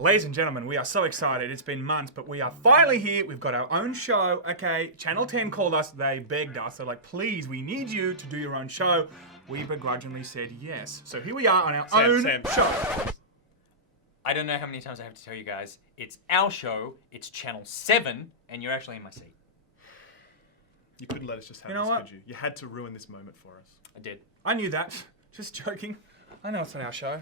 Ladies and gentlemen, we are so excited. It's been months, but we are finally here. We've got our own show. Okay, Channel 10 called us. They begged us. They're like, please, we need you to do your own show. We begrudgingly said yes. So here we are on our own show. I don't know how many times I have to tell you guys. It's our show. It's Channel 7, and you're actually in my seat. You couldn't let us just have You know this, what? could you? You had to ruin this moment for us. I did. I knew that. Just joking. I know it's not our show.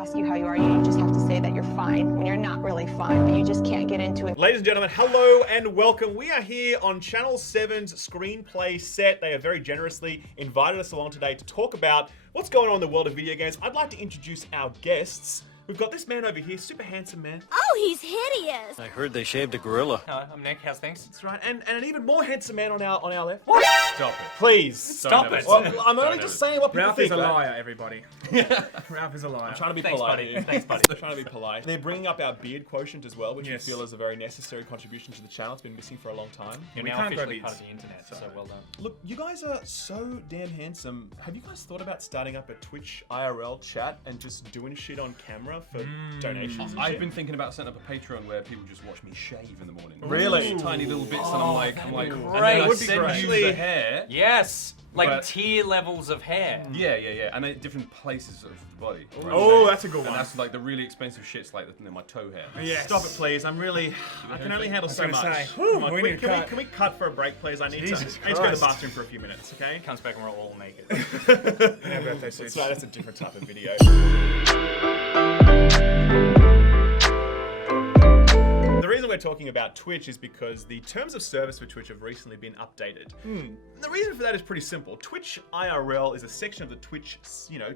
Ask you how you are, you just have to say that you're fine when you're not really fine, but you just can't get into it. Ladies and gentlemen, hello and welcome. We are here on Channel 7's screenplay set. They have very generously invited us along today to talk about what's going on in the world of video games. I'd like to introduce our guests. We've got this man over here, super handsome man. Oh, he's hideous. I heard they shaved a gorilla. Hello, I'm Nick. How's things? That's right, and an even more handsome man on our left. What? Stop it. Please. Stop it. Well, I'm only just saying what people Ralph think. is a right? liar, everybody. Ralph is a liar. I'm trying to be Thanks, polite. buddy. Here. Thanks, buddy. I'm trying to be polite. They're bringing up our beard quotient as well, which Yes. we feel is a very necessary contribution to the channel. It's been missing for a long time. You're We now can't grow officially part beards. of the internet, so well done. Look, you guys are so damn handsome. Have you guys thought about starting up a Twitch IRL chat and just doing shit on camera for donations? and I've shit? been thinking about setting up a Patreon where people just watch me shave in the morning. Really? Just tiny little bits, and I'm like, and great. then That I would be send great. you the hair. Yes, like But- tier levels of hair. Yeah, and at different places of the body. where I Oh, shave. that's a good And one. that's like the really expensive shit's like my toe hair. Yes. Stop it, please. I can only handle so gonna much. say, Come on, we need to cut. can we cut for a break, please? I need to Jesus go to the Christ. bathroom for a few minutes, okay? Comes back and we're all naked. In our birthday suits. That's right, that's a different type of video. The reason we're talking about Twitch is because the terms of service for Twitch have recently been updated. The reason for that is pretty simple. Twitch IRL is a section of the Twitch,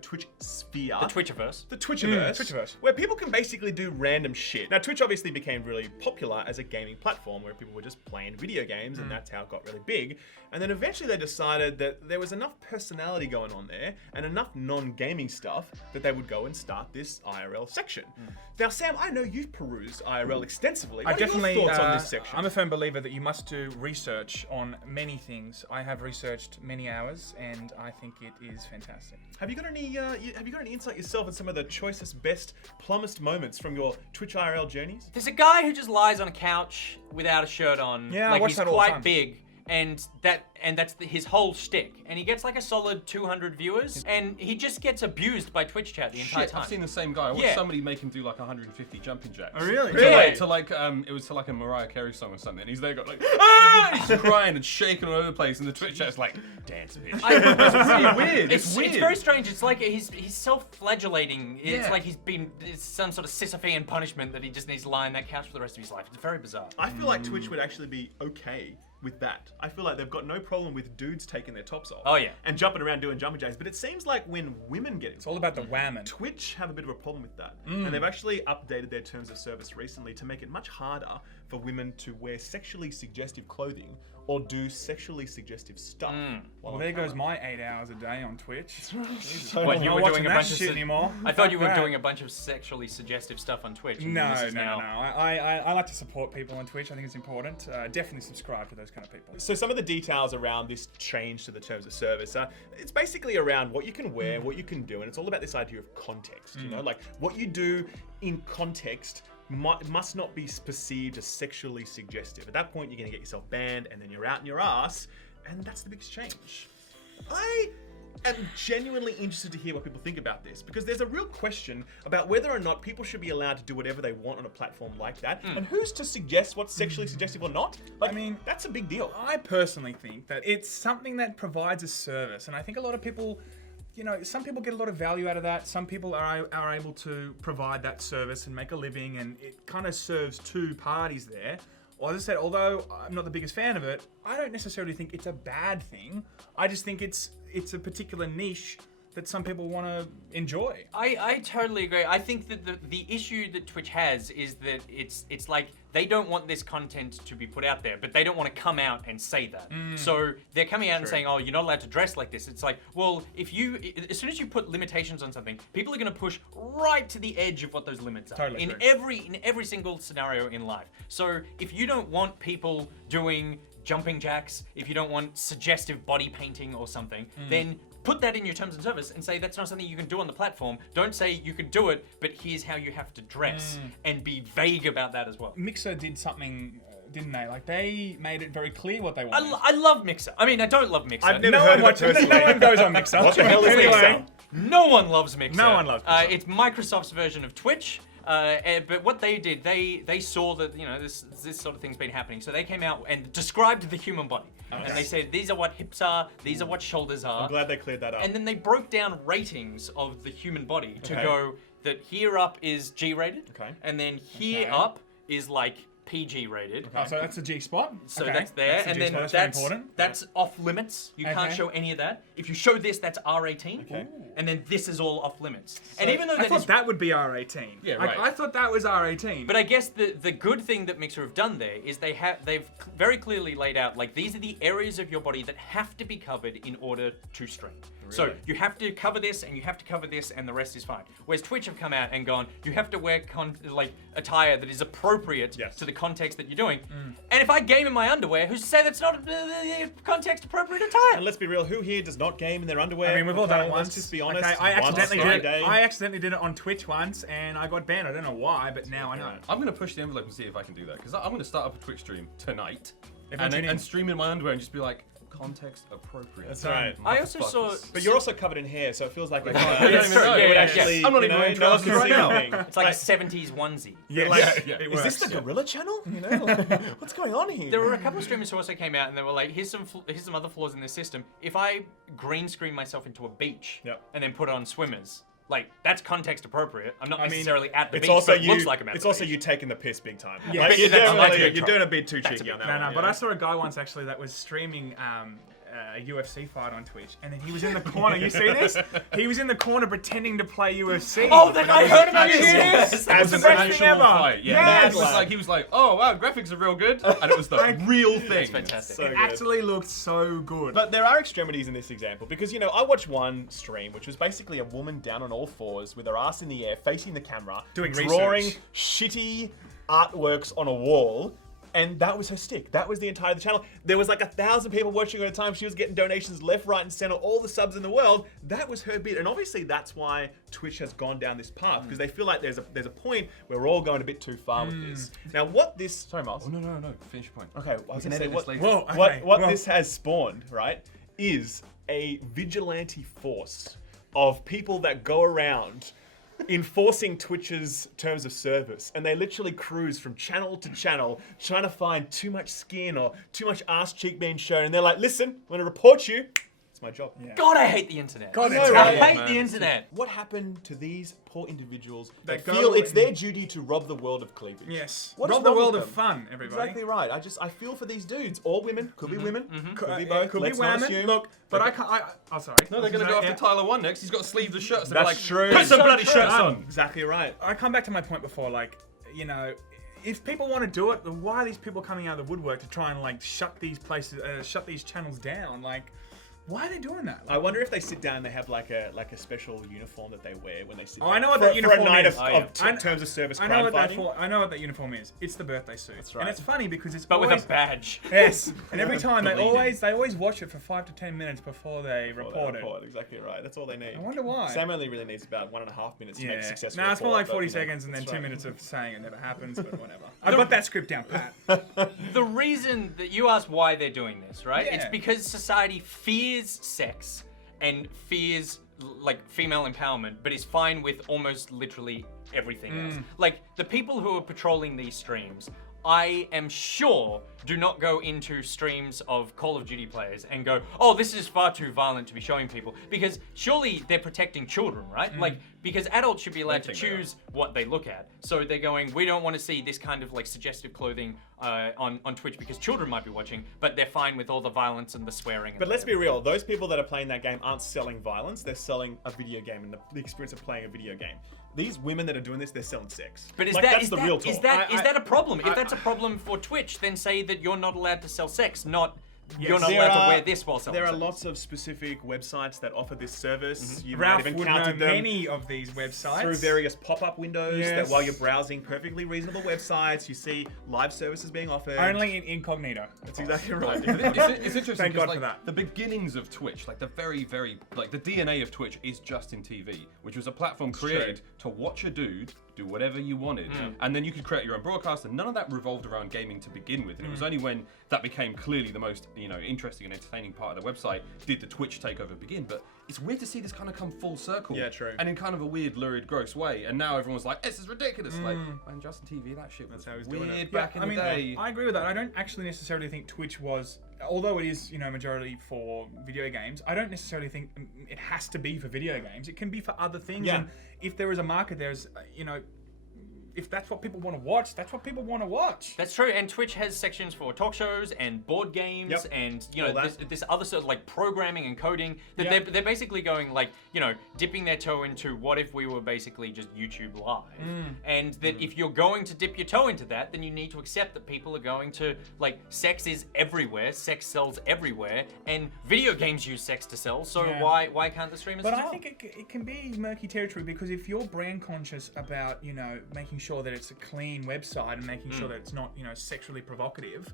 Twitch sphere. The Twitchiverse. The Twitchiverse, Twitchiverse. where people can basically do random shit. Now, Twitch obviously became really popular as a gaming platform where people were just playing video games, and that's how it got really big. And then eventually they decided that there was enough personality going on there and enough non-gaming stuff that they would go and start this IRL section. Now, Sam, I know you've perused IRL extensively. What are your thoughts on this section? I'm a firm believer that you must do research on many things. I have researched many hours, and I think it is fantastic. Have you got any insight yourself on some of the choicest, best, plumbest moments from your Twitch IRL journeys? There's a guy who just lies on a couch without a shirt on. Yeah, I like watch he's that all the quite time. big. And that's his whole shtick. And he gets like a solid 200 viewers, and he just gets abused by Twitch chat the entire Shit, time. I've seen the same guy. I watched Yeah. somebody make him do like 150 jumping jacks. Oh, really? Yeah. It was to like a Mariah Carey song or something. And he's there got like, ah! He's crying and shaking all over the place, and the Twitch chat's like, dance, bitch. It's really weird. It's weird. It's very strange. It's like he's self-flagellating. It's Yeah. like it's some sort of Sisyphean punishment that he just needs to lie on that couch for the rest of his life. It's very bizarre. I feel like Twitch would actually be okay with that. I feel like they've got no problem with dudes taking their tops off. Oh, yeah. And jumping around doing jumping jacks. But it seems like when women get It's all about the whammon. Twitch have a bit of a problem with that. And they've actually updated their terms of service recently to make it much harder for women to wear sexually suggestive clothing or do sexually suggestive stuff. Well, there goes my 8 hours a day on Twitch. Jesus. What, you I'm were not doing watching a that bunch of shit anymore. I thought you Fuck were that. doing a bunch of sexually suggestive stuff on Twitch. and No. this is now- I like to support people on Twitch. I think it's important. Definitely subscribe to those kind of people. So some of the details around this change to the terms of service, it's basically around what you can wear, what you can do, and it's all about this idea of context. You know, like what you do in context must not be perceived as sexually suggestive. At that point, you're going to get yourself banned, and then you're out in your ass, and that's the biggest change. I am genuinely interested to hear what people think about this, because there's a real question about whether or not people should be allowed to do whatever they want on a platform like that, and who's to suggest what's sexually suggestive or not. Like, I mean, that's a big deal. I personally think that it's something that provides a service, and I think a lot of people, some people get a lot of value out of that. Some people are able to provide that service and make a living, and it kind of serves two parties there. Well, as I said, although I'm not the biggest fan of it, I don't necessarily think it's a bad thing. I just think it's a particular niche that some people want to enjoy. I totally agree. I think that the issue that Twitch has is that it's like they don't want this content to be put out there, but they don't want to come out and say that. So they're coming out and saying, "Oh, you're not allowed to dress like this." It's like, well, as soon as you put limitations on something, people are going to push right to the edge of what those limits are. Totally in agree. every single scenario in life. So if you don't want people doing jumping jacks, if you don't want suggestive body painting or something, then put that in your terms and service and say that's not something you can do on the platform. Don't say you can do it, but here's how you have to dress, and be vague about that as well. Mixer did something, didn't they? Like they made it very clear what they wanted. I love Mixer. I mean, I don't love Mixer. I've never heard of it personally. No one goes on Mixer. What the hell is Mixer? No one loves Mixer. No one loves Mixer. It's Microsoft's version of Twitch. But what they did, they saw that this sort of thing's been happening, so they came out and described the human body, and they said these are what hips are, these are what shoulders are. I'm glad they cleared that up. And then they broke down ratings of the human body to go that here up is G rated, and then here up is like PG rated. Oh, so that's a G spot. So that's there, the and G then spot. that's off limits. You can't show any of that. If you show this, that's R18, and then this is all off limits. And even though I thought that would be R18. Yeah, right. I thought that was R18. But I guess the good thing that Mixer have done there is they've very clearly laid out, like, these are the areas of your body that have to be covered in order to stream. Really? So you have to cover this and you have to cover this and the rest is fine. Whereas Twitch have come out and gone, you have to wear attire that is appropriate to the context that you're doing. And if I game in my underwear, who's to say that's not context appropriate attire? And let's be real, who here does not game in their underwear? I mean, we've all done it once. Let's just be honest. Okay, I I accidentally did it on Twitch once, and I got banned. I don't know why, but now I know. I'm gonna push the envelope and see if I can do that, because I'm gonna start up a Twitch stream tonight, Everyone tune in. and stream in my underwear and just be like, context appropriate. That's right. I also saw... But you're also covered in hair, so it feels like I'm not even wearing trousers right now. It's like a 70s onesie. It Is this the Gorilla Channel? You know, what's going on here? There were a couple of streamers who also came out and they were like, here's some other flaws in this system. If I green screen myself into a beach and then put on swimmers, like, that's context appropriate. I'm not necessarily at the beach, but it looks like I'm at the beach. It's also you taking the piss big time. Yeah. Like, you're doing a bit too That's cheeky a on that No, one. but I saw a guy once actually that was streaming a UFC fight on Twitch, and then he was in the corner. You see this? He was in the corner pretending to play UFC. Oh, that I heard about You this. hear Yes. this? That was the an best thing actual ever. fight. Yes. He was like, oh wow, graphics are real good, and it was the real thing. That's fantastic. So It good. actually looked so good. But there are extremities in this example because, you know, I watched one stream which was basically a woman down on all fours with her ass in the air, facing the camera, Doing drawing research. shitty artworks on a wall. And that was her stick. That was the entire channel. There was like 1,000 people watching at a time. She was getting donations left, right, and center, all the subs in the world. That was her bit. And obviously that's why Twitch has gone down this path, because they feel like there's a point where we're all going a bit too far with this. Now what this... Sorry, Miles. Oh no, finish your point. Okay, I was can gonna say edit what, this later. Whoa, okay, what well. this has spawned, right, is a vigilante force of people that go around enforcing Twitch's terms of service, and they literally cruise from channel to channel trying to find too much skin or too much ass cheek being shown, and they're like, listen, I'm gonna report you. It's my job. God, I hate the internet. God, I it's know, I right? hate man. the internet. What happened to these poor individuals that They feel go it's and- their duty to rob the world of cleavage? Yes. What is Rob the wrong world with of them? fun, everybody. Exactly right. I feel for these dudes. All women. Could be women. Could be Yeah, both. Could Let's be not women. assume. Look, but I can't. Oh, sorry. No, they're gonna go after Tyler 1 next. He's got sleeveless shirts. They're That's like, true. put some bloody True. shirts on. Exactly right. I come back to my point before, like, you know, if people want to do it, then why are these people coming out of the woodwork to try and like shut these places, shut these channels down? Like, why are they doing that? I wonder if they sit down and they have like a special uniform that they wear when they sit Oh, down. I know what for, that uniform for a night is. of, Oh, yeah. of terms of service I crime know what that fighting. I know what that uniform is. It's the birthday suit. That's right. And it's funny because it's But always, with a badge. Yes, and every time they Deleted. always watch it for 5 to 10 minutes before they report it. Exactly right. That's all they need. I wonder why. Sam only really needs about 1.5 minutes to make a successful No, it's more report, like 40 but, you know, seconds and then that's 2 right. minutes of saying it never happens, but whatever. I've got that script down, Pat. The reason that you asked why they're doing this, right? Yeah. It's because society fears sex and fears like female empowerment, but is fine with almost literally everything else. Like the people who are patrolling these streams, I am sure do not go into streams of Call of Duty players and go, oh, this is far too violent to be showing people, because surely they're protecting children, right? Like, because adults should be allowed to choose what they look at. So they're going, we don't want to see this kind of like suggestive clothing on Twitch because children might be watching, but they're fine with all the violence and the swearing. And But let's be whatever. real, those people that are playing that game aren't selling violence, they're selling a video game and the experience of playing a video game. These women that are doing this, they're selling sex. But is like, that that's is the that, real is talk. that is I- that a problem? If that's a problem for Twitch, then say that you're not allowed to sell sex, not you're not There allowed to are- wear this while selling There are sex. lots of specific websites that offer this service. You Ralph might have would know encountered them many of these websites. through various pop-up windows Yes. that while you're browsing perfectly reasonable websites, you see live services being offered. Only in incognito. That's exactly right. It's interesting Thank God because for that. the beginnings of Twitch, like the very, like the DNA of Twitch is Justin TV, which was a platform created to watch a dude do whatever you wanted, and then you could create your own broadcast, and none of that revolved around gaming to begin with. And it was only when that became clearly the most, interesting and entertaining part of the website did the Twitch takeover begin. But it's weird to see this kind of come full circle. Yeah, true. And in kind of a weird, lurid, gross way. And now everyone's like, this is ridiculous. Like, man, Justin TV, that shit was how he's doing weird it. back in the day. I agree with that. I don't actually necessarily think Twitch was, although it is, majority for video games, I don't necessarily think it has to be for video games. It can be for other things. Yeah. And if there is a market, there's, if that's what people want to watch, that's what people want to watch. That's true, and Twitch has sections for talk shows and board games Yep. and All that. this other sort of like programming and coding that Yep. they're basically going like dipping their toe into what if we were basically just YouTube Live, and that if you're going to dip your toe into that, then you need to accept that people are going to like sex is everywhere, sex sells everywhere, and video games use sex to sell. So Yeah. why can't the streamers? But as I well? think it can be murky territory because if you're brand conscious about, making sure that it's a clean website and making sure that it's not, sexually provocative,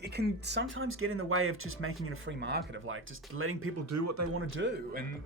it can sometimes get in the way of just making it a free market of like just letting people do what they want to do. And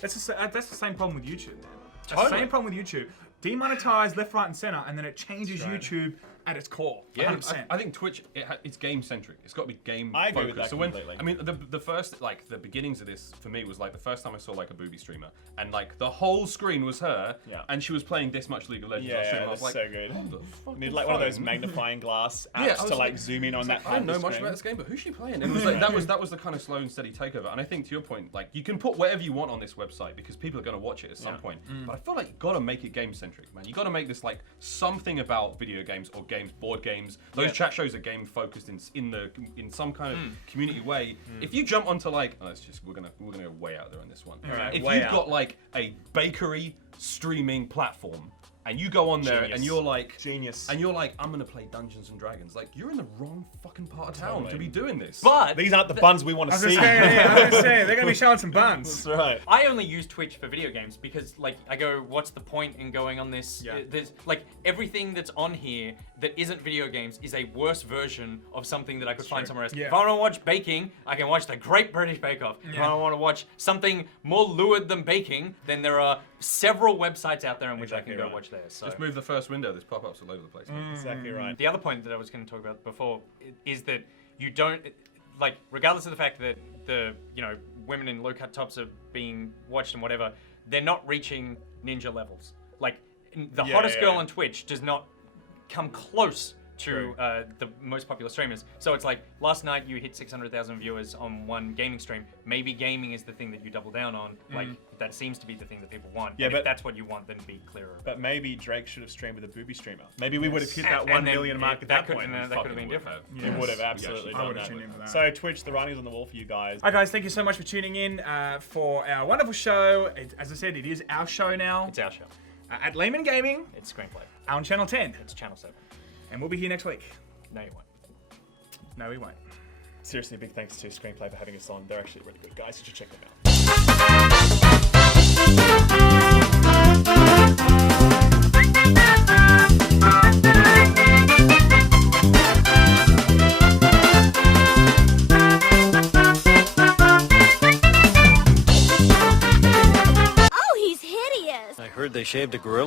that's the same problem with YouTube. That's the Totally. same problem with YouTube. Demonetize left, right, and center, and then it changes right. YouTube at its core. Yeah. 100%. I think Twitch, it's game centric. It's got to be game I agree focused. with that So when, completely. the first, like the beginnings of this for me was like the first time I saw like a booby streamer, and like the whole screen was her, Yeah. and she was playing this much League of Legends on stream. Yeah, I was that's like, so good. "Hold the fuck You need the like one of those phone." magnifying glass apps Yeah, I was to like zoom in on that I part don't of know the much screen. about this game, but who's she playing? And it was like that was the kind of slow and steady takeover. And I think to your point, like you can put whatever you want on this website because people are going to watch it at some point. But I feel like you got to make it game centric, man. You got to make this like something about video games or games, board games. Those chat shows are game focused in some kind of community way. If you jump onto like, we're gonna go way out there on this one. Alright, If way you've out. got like a bakery streaming platform. And you go on there Genius. and you're like, Genius. and you're like, I'm gonna play Dungeons and Dragons. Like, you're in the wrong fucking part of town to Totally. be doing this. But These aren't the buns we want to I was just see. saying, I was just saying, they're going to be showing some buns. That's right. I only use Twitch for video games because, like, I go, what's the point in going on this? Yeah. There's like everything that's on here that isn't video games is a worse version of something that I could find somewhere else. Yeah. If I want to watch baking, I can watch the Great British Bake Off. If I want to watch something more lurid than baking, then there are several websites out there in which Exactly I can go right. watch there. So. Just move the first window. There's pop-ups all over the place. Exactly right. The other point that I was going to talk about before is that you don't, like, regardless of the fact that the, women in low-cut tops are being watched and whatever, they're not reaching ninja levels. Like, the hottest girl on Twitch does not come close to the most popular streamers. So it's like, last night you hit 600,000 viewers on one gaming stream. Maybe gaming is the thing that you double down on. Like, that seems to be the thing that people want. Yeah, and but- if that's what you want, then be clearer. But maybe Drake should have streamed with a booby streamer. Maybe we would have hit that And 1 then million mark at that could, point. that could have been different. It would have absolutely I done would have that. tuned in for that. So Twitch, the writing's on the wall for you guys. Hi guys, thank you so much for tuning in for our wonderful show. As I said, it is our show now It's our show. at Laymen Gaming It's Screenplay. on Channel 10. It's Channel 7. And we'll be here next week. No, you won't. No, we won't. Seriously, big thanks to Screenplay for having us on. They're actually really good guys. You should check them out. Oh, he's hideous. I heard they shaved a gorilla.